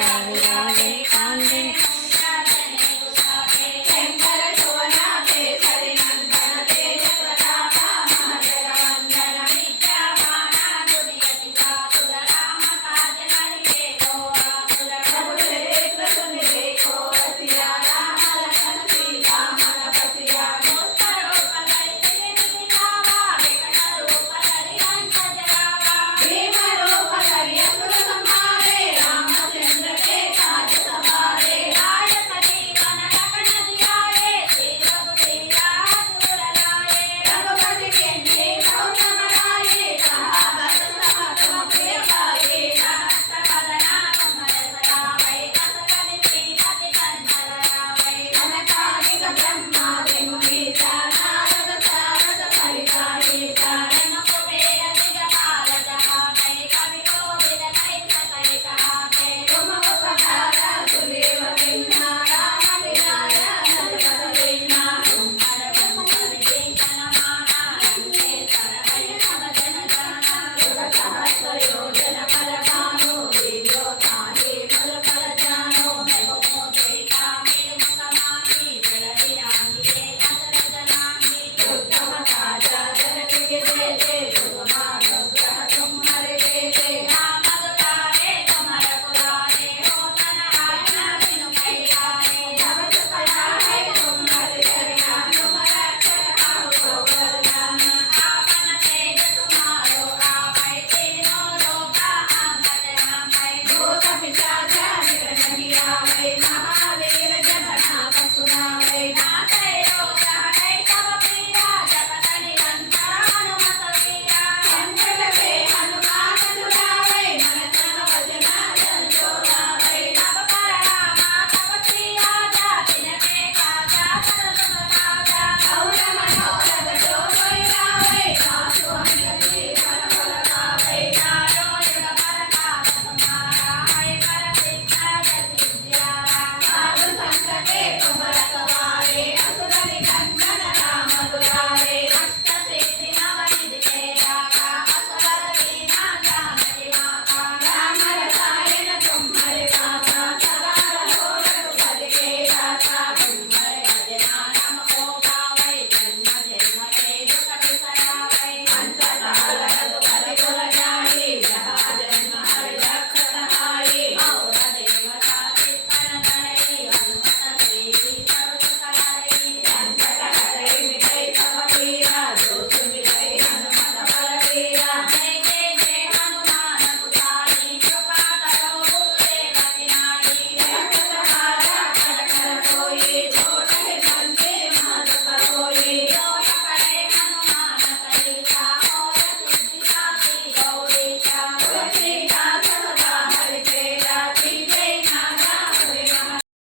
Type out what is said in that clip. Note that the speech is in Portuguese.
Obrigada.